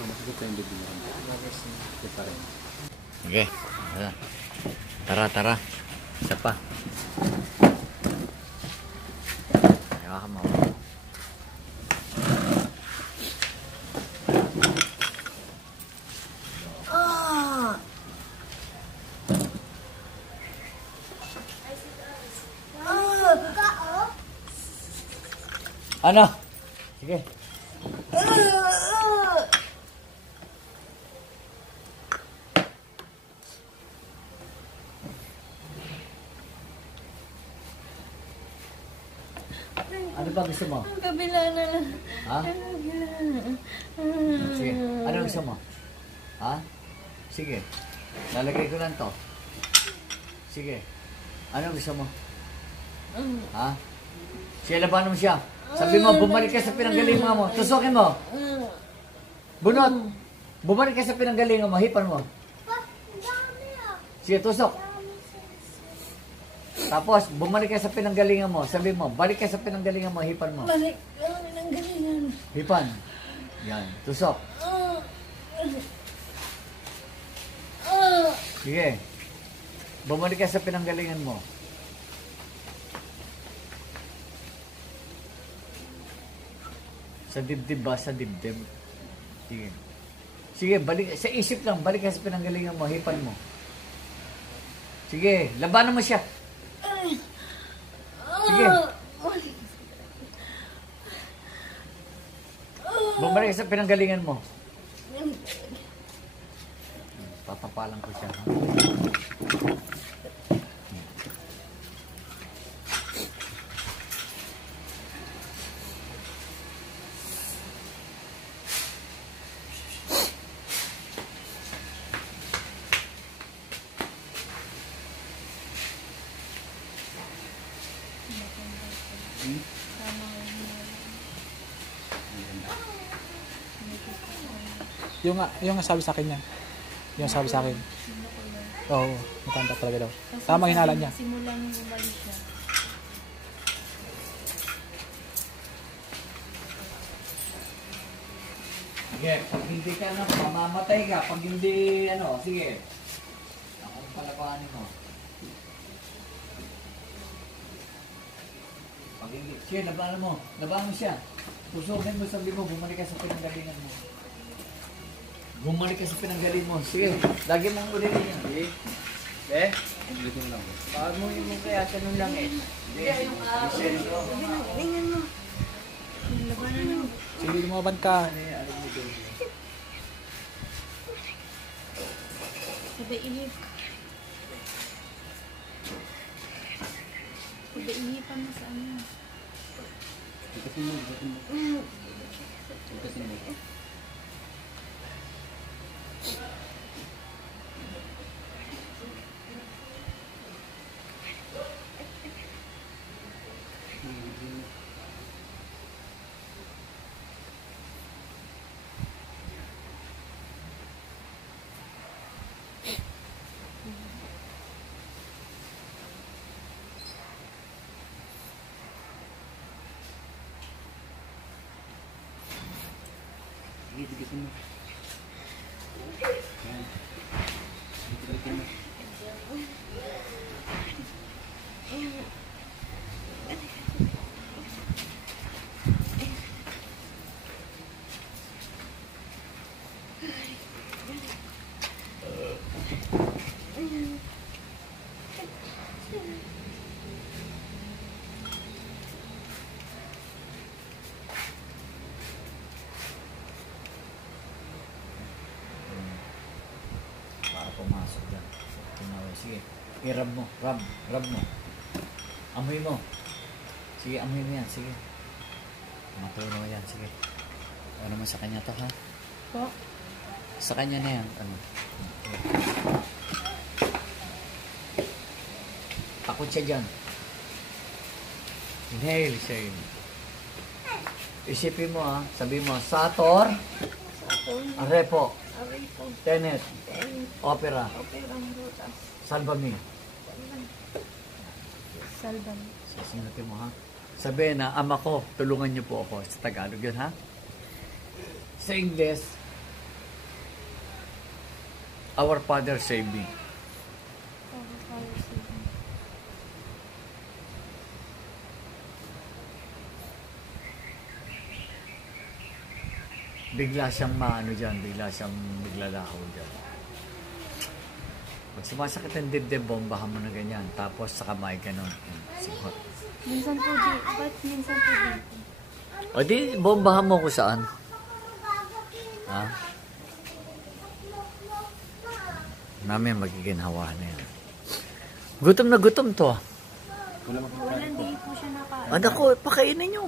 Masakit pa yung bibig mo. Masakit pa rin. Okay. Tara, tara. Isa pa. Ayaw ka mo. Ano? Sige. Ano ba gusto mo? Ang kabila na lang. Ha? Sige. Ano gusto mo? Ha? Sige. Lalagay ko lang to. Sige. Ano gusto mo? Ha? Sige, labanan mo siya. Sabi mo, bumalik ka sa pinanggalingan mo. Tusukin mo. Bunot. Bumalik ka sa pinanggalingan mo. Hipan mo. Sige, tusok. Tapos, bumalik ka sa pinanggalingan mo. Sabi mo, balik ka sa pinanggalingan mo. Hipan mo. Balik ang pinanggalingan. Hipan. Yan. Tusok. Sige. Bumalik ka sa pinanggalingan mo. Sa dibdib ba? Sa dibdib. Sige. Sige, balik. Sa isip lang. Balik ka sa pinanggalingan mo. Hipan mo. Sige. Labanan mo siya. Sige. Bumalik sa pinanggalingan mo. Tatapalan ko siya. Yung sabi sa akin yan. Yung sabi sa akin. Oo, matanda talaga daw. Tamang hinalan niya. Simula nung bumalik siya. Sige, pag hindi ka na, mamamatay ka. Pag hindi, ano, sige. Ako palapanin mo. Pag hindi, sige, labanan mo. Labanan mo siya. Tusukin mo, sabi mo, bumalik ka sa pinanggalingan mo. Bumalik ka sa pinanggaling mo. Sige, lagi mong ulitin yan. Sige. Ulitin mo lang. Bakit mo yung kaya tanong lang eh? Galingan mo. Labanan mo. Sige, lumaban ka. Sabay ihip. Sabay ihipan mo sa ano. Ikasin mo. Ikasin mo. Dikitin mo. Yan. Dikitin mo. Pumasok yan. Tumawa. Sige. I-rub mo. Rub mo. Amoy mo. Sige, amoy mo yan. Sige. Matunaw yan. Sige. Ano naman sa kanya to, ha? Po? Sa kanya na yan. Ano? Takot siya dyan. Inhale siya yun. Isipin mo, ha? Sabi mo, Sator. Arepo. Arepo. Tenet. Opera. Operang rutas. Salva-me. Salban. Sasunutin mo, ha? Sabihin na, ama ko, tulungan niyo po ako. Sa Tagalog yun, ha? Sa Ingles, Our Father save me. Our Father, save me. Bigla siyang maano dyan, bigla siyang biglalakaw dyan. Pag sumasakit ang dibdib, bombahan mo na ganyan. Tapos sa kamay, ganun. Sukat. Minsan po dito. Ba't minsan po dito? O di, bombahan mo kung saan. Ha? Namin magiginhawa na yan. Gutom na gutom to. Walang day po siya nakain. Anak ko, pakainin nyo.